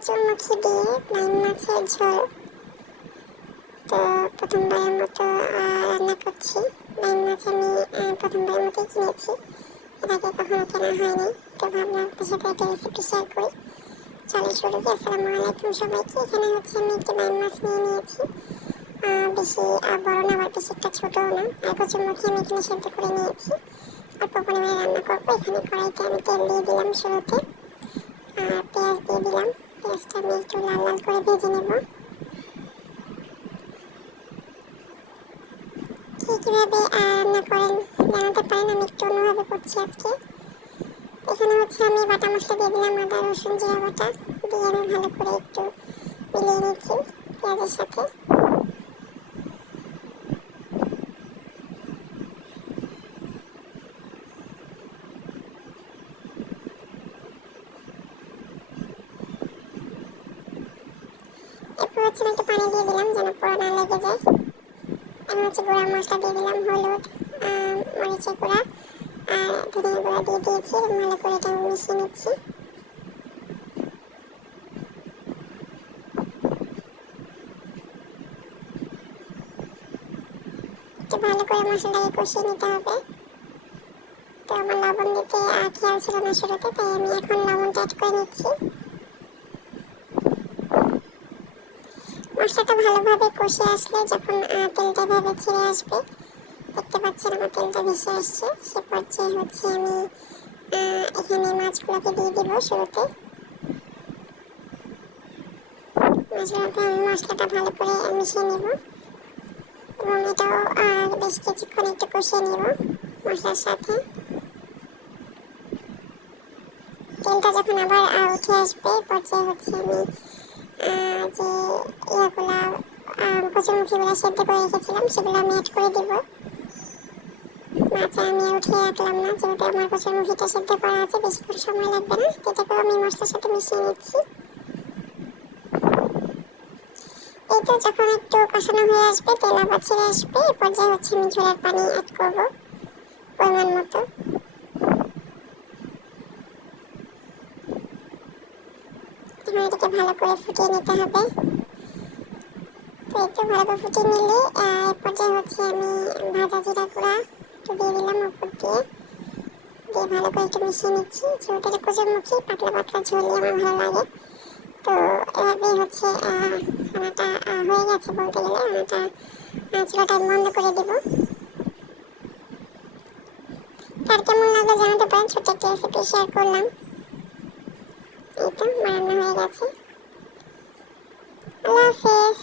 কচুরমুখী দিয়ে বাইম মাছের ঝোল। তো প্রথমবারের মতো রান্না করছি। বাইম মাছ আমি প্রথমবারের মতোই কিনেছি। এর আগে কখনো কেনা হয়নি। তো ভাবলাম আপনার সাথে একটা রেসিপি শেয়ার করি। চলে শুরু করি। আসসালামু আলাইকুম সবাইকে। এখানে হচ্ছে আমি একটি বাইম মাছ নিয়ে নিয়েছি। বেশি বড় না আবার বেশি একটা ছোটও না। আর কচুরমুখী আমি এখানে সেদ্ধ করে নিয়েছি। অল্প পরিমাণে রান্না করব। এখানে কড়াইতে আমি তেল দিয়ে দিলাম শুরুতে। আর পেঁয়াজ দিয়ে দিলাম। পেঁয়াজটা আমি একটু লাল লাল করে ভেজে নেব। কে কীভাবে রান্না করেন জানাতে পারেন? আমি একটু অন্যভাবে করছি আজকে। এখানে হচ্ছে আমি বাটা মশলা দিয়ে দিলাম, আদা, রসুন, জিরা বাটা। দিয়ে আমি ভালো করে একটু মিলিয়ে নিচ্ছি পেঁয়াজের সাথে এরপর হচ্ছে একটু পানি দিয়ে দিলাম যেন পুরো না লেগে যায়? আমি হচ্ছে গুঁড়া মশলা দিয়ে দিলাম, হলুদ মরিচের গুঁড়া, আর ধনিয়া গুঁড়া দিয়ে দিয়েছি, ভালো করে এটা আমি মিশিয়ে নিচ্ছি। ভালো করে মশলাটাকে কষিয়ে নিতে হবে। তো আমার লবণ দিতে খেয়াল ছিল না শুরুতে, তাই আমি এখন লবণটা অ্যাড করে নিচ্ছি। মশলাটা ভালোভাবে কষে আসলে যখন তেলটা ভাবে ছেড়ে আসবে, দেখতে পাচ্ছেন আমার তেলটা ভেসে আসছে। সে পর্যায়ে হচ্ছে আমি এখানে মাছগুলোকে দিয়ে দিব শুরুতে। মাছগুলোকে আমি মশলাটা ভালো করে মিশিয়ে নেব। এবং এটাও বেশ কিছুক্ষণ একটু কষিয়ে নেব মশলার সাথে। তেলটা যখন আবার উঠে আসবে, পর্যায়ে হচ্ছে আমি যে ইয়াগুলা কচুরমুখিগুলো সেদ্ধ করে রেখেছিলাম, সেগুলো আমি অ্যাড করে দিব। মাছে আমি উঠিয়ে রাখলাম না, যেহেতু আমার কচুরমুখিটা সেদ্ধ করা আছে, বেশিক্ষণ সময় লাগবে না। এটাকেও আমি মশলার সাথে মিশিয়ে নিচ্ছি। এই যখন একটু কষানো হয়ে আসবে, তেল আবার ছেড়ে আসবে এই পর্যায়ে হচ্ছে আমি ঝোলের পানি অ্যাড করব, পরিমাণ মতো। এটাকে ভালো করে ফুটিয়ে নিতে হবে। তো একটু ভালো করে ফুটিয়ে নিলে এর পর্যায়ে হচ্ছে আমি ভাজা জিরা গুঁড়া একটু দিয়ে দিলাম উপর দিয়ে। দিয়ে ভালো করে একটু মিশিয়ে নিচ্ছি। যেহেতু এটা কচুরমুখী, পাতলা পাতলা ঝোলই আমার ভালো লাগে। তো এভাবেই হচ্ছে রান্নাটা হয়ে গেছে বলতে গেলে। রান্নাটা চুলাটা বন্ধ করে দেবো। তার কেমন লাগল জানাতে পারেন, ছোট্ট একটা রেসিপি শেয়ার করলাম। এই তো বানানো হয়ে গেছে। আল্লাহ হাফেজ।